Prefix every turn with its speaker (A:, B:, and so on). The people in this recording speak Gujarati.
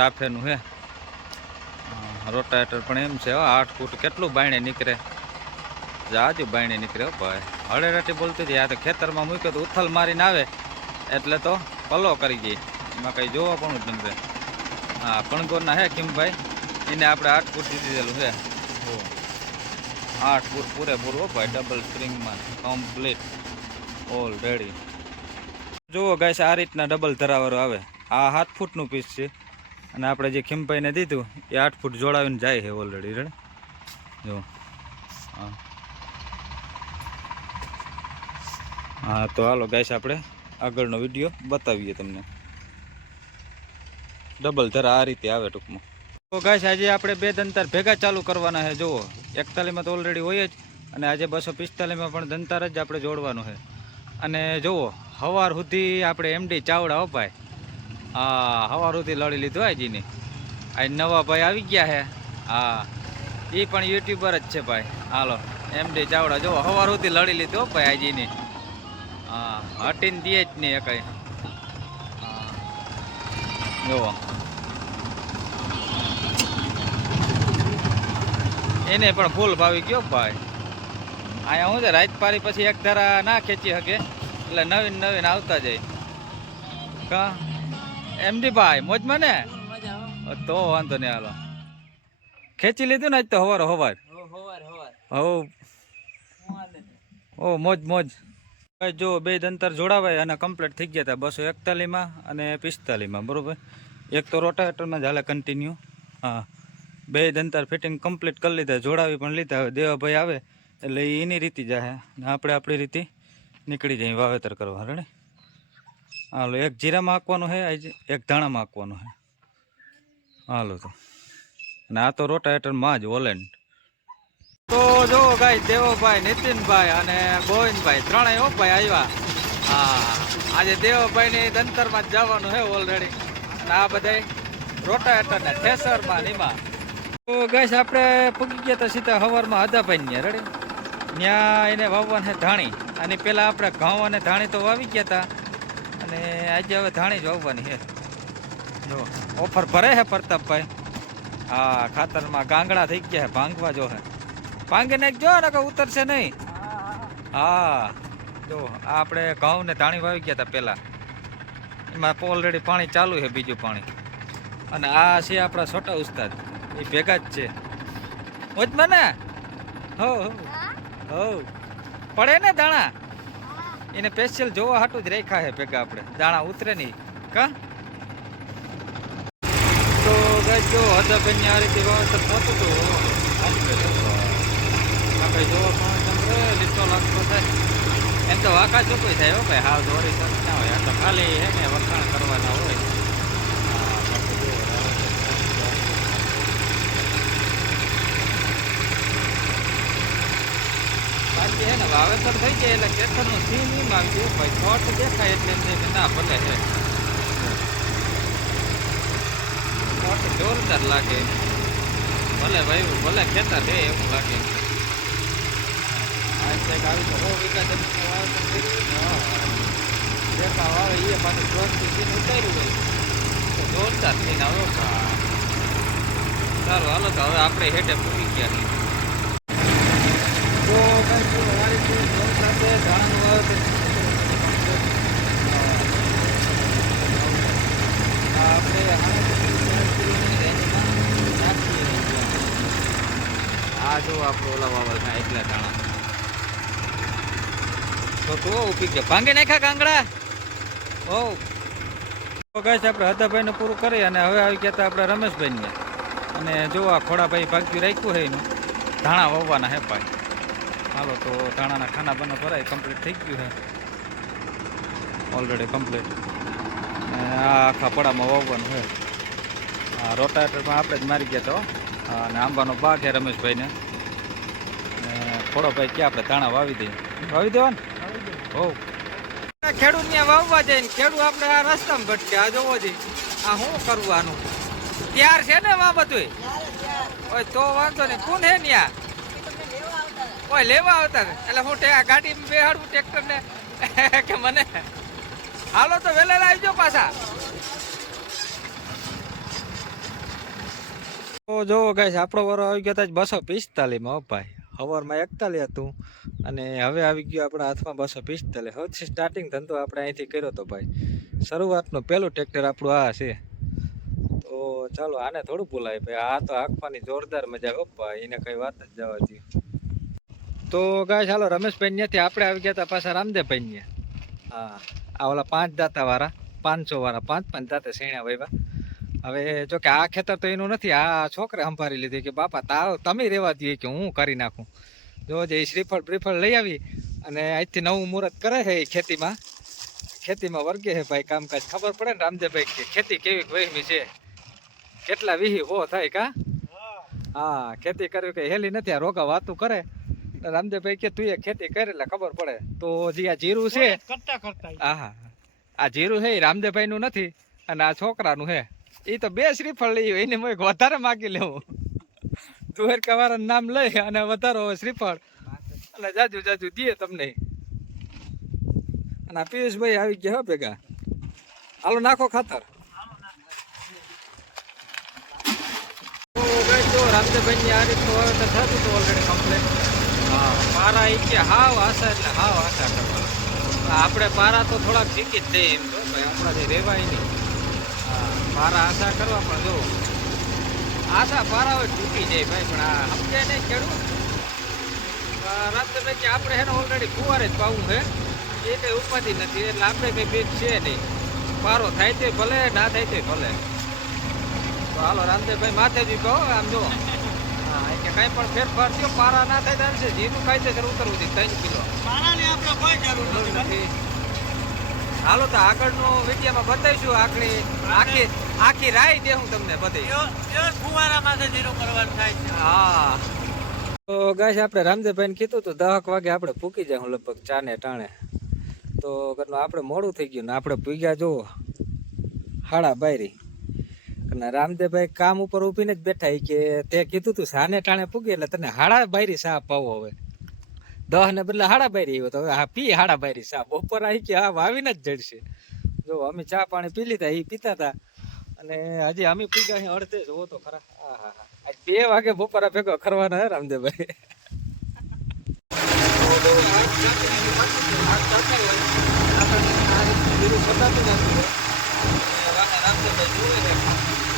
A: ટાફેનું હે. રોટાવેટર પણ એમ છે હો, આઠ ફૂટ કેટલું બાયણે નીકળે? જાજુ બાયણે નીકળે હો ભાઈ. હળેરાટી બોલતી હતી આ તો ખેતરમાં મૂક્યો તો ઉથલ મારીને આવે. એટલે તો પલો કરી ગઈ એમાં કંઈ જોવા પણ જ નથી હા પણગોરના હે કિમભાઈ. એને આપણે આઠ ફૂટ દીધી દેલું હે. આઠ ફૂટ પૂરેપૂરું હો ભાઈ ડબલ સ્પ્રિંગમાં. કમ્પ્લીટ. ઓલરેડી જુઓ ગાઈસ આ રીતના ડબલ ધરાવરો આવે. આ સાત ફૂટનું પીસ છે. અને આપણે જે ખીમભાઈને દીધું, એ આઠ ફૂટ જોડાવીને જાય છે ઓલરેડી રેડ? જો. હા. તો હાલો ગાઈસ, આપણે આગળનો વીડિયો બતાવીએ તમને. ડબલ ધરા આ રીતે આવે ટૂંકમાં. તો ગાઈસ, આજે આપણે બે દંતાર ભેગા ચાલુ કરવાના છે, જુઓ. એકતાલીમાં તો ઓલરેડી હોય જ, અને આજે બસો પિસ્તાલીસમાં પણ દંતાર જ આપણે જોડવાનું છે. અને જુઓ સવાર સુધી આપણે એમડી ચાવડા ભાઈ. હા સુધી લડી લીધું આજીને આ નવા ભાઈ આવી ગયા છે હા એ પણ યુટ્યુબર જ છે ભાઈ. હાલો, એમ ડે ચાવડા, જુઓ સવાર લડી લીધો ભાઈ આજીની હા, હટીને દે જ નહીં કઈ. હા એને પણ ફૂલ ભાવી ગયો ભાઈ. અહીંયા હું છે રાજપારી પછી એક ધારા ના ખેંચી શકે? એટલે નવીન નવીન આવતા જાય. કા? એમડી ભાઈ મોજમાં. ને તો વાંધો નહીં હાલો. ખેંચી લીધું ને આજ તો હવાર હવાર. ઓ મોજ મોજ. ભાઈ જો બે દંતર જોડાવાય અને કમ્પ્લીટ થઈ ગયા હતા બસો એકતાલીસમાં અને પિસ્તાલીસમાં બરાબર? એક તો રોટાવેટરમાં જ હાલે કન્ટિન્યુ હા. બે અંતર ફિટિંગ કમ્પ્લીટ કરી લીધા જોડાવી પણ લીધા. હવે દેવાભાઈ આવે એટલે એની રીતે જાય આપણે આપણી રીતે નીકળી જઈએ વાવેતર કરવા રેડે હાલો એક જીરામાં હાંકવાનું છે એક ધાણામાં હાંકવાનું છે હાલો તો. અને આ તો રોટાવેટરમાં જ ઓલેન્ડ તો જો ગાય દેવભાઈ નીતિનભાઈ અને ગોવિંદભાઈ, ત્રણેય હો ભાઈ આવ્યા હા, આજે દેવભાઈની દંતરમાં જ જવાનું છે ઓલરેડી અને આ બધાય રોટાવેટર ને થેસરમાં ને એમાં. તો ગેસ આપણે પૂગી ગયા તો સીધા હવારમાં હદાભાઈ ને રેડી ત્યાં એને વાવવાનું ધાણી. અને પેલા આપણે ઘઉં અને ધાણી તો વાવી ગયા હતા અને આજે હવે ધાણી જ વાવવાની છે. જો ઓફર ભરે છે પ્રતાપભાઈ. હા ખાતરમાં ગાંગડા થઈ ગયા છે ભાંગવા જો હે ભાંગી નાખજો ને કે ઉતરશે નહીં. હા જો આ આપણે ઘઉં ને ધાણી વાવી ગયા હતા પહેલાં. એમાં ઓલરેડી પાણી ચાલુ છે બીજું પાણી. અને આ છે આપણા છોટા ઉસ્તાદ. એ ભેગા જ છે. મોજમાં ને હો. હો? હો. પડે ને દાણા? એને સ્પેશિયલ જોવા હાટું જ રેખા છે ભેગા આપણે. દાણા ઉતરે નહીં. કા? તો જો હદાભાઈ આ રીતે વાવેતર થતું તો આપણે જોવા પણ લીટો લાગતો થાય એમ તો વાકા ચોખ્ખી થાય હો ભાઈ. હાવ દોરી ના હોય? આ તો ખાલી હે ને, વખાણ કરવાના હોય હા, બાકી જો બાકી હે વાવેતર થઈ જાય એટલે ખેતરનું સીન એમ આવી ભાઈ થોટ દેખાય એટલે એમ ના ભલે છે થોટ જોરદાર લાગે. ભલે ભાઈ, ભલે ખેતર છે એવું લાગે. આ તો હો વાવેતર કર્યું દેખાવ એ પાછું સીન ઉતાર્યું હોય. તો જોરદાર સીન આવ્યો સારું, હાલો તો હવે આપણે હેઠે પૂરી ગયા જો છે સાથે આપણે આ જો આપણો ઓલા વાવલ ના એટલા ધાણા તો તો ગયા ભાંગી નાખ્યા કાંગડા ઓ ગાઈસ આપણે હદાભાઈને પૂરું કરી અને હવે આવી ગયા આપણે રમેશભાઈને અને જો ખોડાભાઈ ભાગ્યું રાખ્યું એનું ધાણા વાવવાના હે ભાઈ. હાલો, તો ધાણાના ખાના બના ભરાય કમ્પ્લીટ થઈ ગયું છે ઓલરેડી કમ્પ્લીટ આ આખા પડામાં વાવવાનું છે આ રોટાવેટરમાં આપણે જ મારી ગયા તો, અને આંબાનો બાગ છે રમેશભાઈને. થોડો ભાઈ ક્યાં આપણે ધાણા વાવી દઈએ? વાવી દેવા ને હો ખેડૂત ને વાવવા જાય ને ખેડૂત આપણે આ રસ્તામાં ભટકે આ જોવો જી. આ શું કરવાનું? ત્યાર છે ને વા બધું તો વાંધો નહીં. કોણ હે ન્યા? ઓય, લેવા આવતા ને. એટલે હું ટેક ગાડીમાં બેહાડું ટ્રેક્ટર ને કે મને? હાલો તો વેલા આવજો પાછા. તો જો ગાઈસ, આપણો વારો આવી ગયો હતા બસો પિસ્તાલીસમાં ભાઈ. હવારમાં એકતાલીસ હતું અને હવે આવી ગયો આપણા હાથમાં બસો પિસ્તાલીસ. સૌથી સ્ટાર્ટિંગ ધંધો આપણે અહીંથી કર્યો હતો ભાઈ. શરૂઆતનું પહેલું ટ્રેક્ટર આપણું આ છે. તો ચાલો, આને થોડું બોલાય ભાઈ. આ તો આંખવાની જોરદાર મજા, હો ભાઈ. એને કઈ વાત જ જવા દો તો ગાય ચાલો રમેશભાઈ ત્યાંથી આપણે આવી ગયા હતા પાછા રામદેવભાઈ ને હા આ ઓલા પાંચ દાતા વાળા પાંચસો વાળા પાંચ પાંચ દાતા શેણા વૈવા હવે જો કે આ ખેતર તો એનું નથી આ છોકરે સંભાળી લીધી કે બાપા તાવ તમે રહેવા દઈએ કે હું કરી નાખું. જો જે શ્રીફળ બ્રીફળ લઈ આવી અને આજથી નવું મુહૂર્ત કરે છે એ ખેતીમાં. ખેતીમાં વર્ગે છે ભાઈ કામકાજ. ખબર પડે ને રામદેવભાઈ કે ખેતી કેવી વહેમી છે? કેટલા વિહી હો થાય કા? હા ખેતી કરવી કઈ હેલી નથી આ રોગા વાતું કરે. રામદેવભાઈ કે તું એ ખેતી કરે એટલે ખબર પડે. તો જે આ જીરું છે.
B: કરતા કરતા
A: હા આ જીરું છે એ રામદેવભાઈ નું નથી અને આ છોકરાનું છે. એ તો બે શ્રીફળ લઈ એને મેં વધારે માગી લેવું. દ્વારકા વાળાનું નામ લઈ અને વધારો શ્રીફળ. અને જાજુ જાજુ દે તમને. અને આ પિયુષભાઈ આવી ગયા હો ભેગા. હાલો નાખો ખાતર. તો રામદેવભાઈની આ રીતનું વાવેતર થતું હતું ઓલરેડી કમ્પ્લેટ હા પારા એ કે હાવ આશા એટલે હાવ આશા કરવા આપણે પારા તો થોડાક શીખી જ થઈ એમ તો ભાઈ આપણાથી રહેવાય નહીં. પારા આશા કરવા પણ જો, આશા પારા હોય તૂટી જાય ભાઈ, પણ આ સમજે નહીં ખેડૂત. રાત્રે રામદેવભાઈ કે આપણે એને ઓલરેડી ફુવારે જ પાવું છે. એ કંઈ ઉપાધિ નથી, એટલે આપણે કંઈ બીજ છે નહીં. પારો થાય તે ભલે, ના થાય તે ભલે. તો હાલો રામદેવભાઈ માથે જ કહો, આમ જો. કે કઈ પણ ફેરફાર થયો પારા ના થાય ચાલશે જીરું છે ઉતરવું છે ત્રણ કિલો.
B: મારાની આપણે કોઈ જરૂર નથી.
A: હાલો તો આગળનો વિડીયોમાં બતાવીશું આખી આખી આખી રાય દેવું તમને બધી.
B: ફુવારા ફુવારામાંથી જીરો કરવાનું થાય છે.
A: હા. તો ગાય આપણે રામદેવભાઈને કીધું તો દહક વાગે આપણે પૂકી જાય હું લગભગ ચાને ટાણે. તો આપણે મોડું થઈ ગયું ને આપણે પૂગ્યા જુઓ. હાડા બાયરી. અને રામદેવભાઈ કામ ઉપર ઊભીને જ બેઠા કે તે કીધું તું સાને ટાણે પૂગી એટલે તને હાડા બાયરી સા પાવો હવે. દહ ને બદલે હાડા બાયરી આવ્યો તો હવે હા પી હાડા બાયરી સા બપોર આવી કે હા વાવીને જ જડશે. જો અમે ચા પાણી પી લીધા એ પીતા હતા અને હજી અમે પી ગયા અહીં અડધે જોવો તો ખરા. હા હા હા. બે વાગે બપોરા ભેગો કરવાના હે રામદેવભાઈ. ને રાખજો તો જોઈએ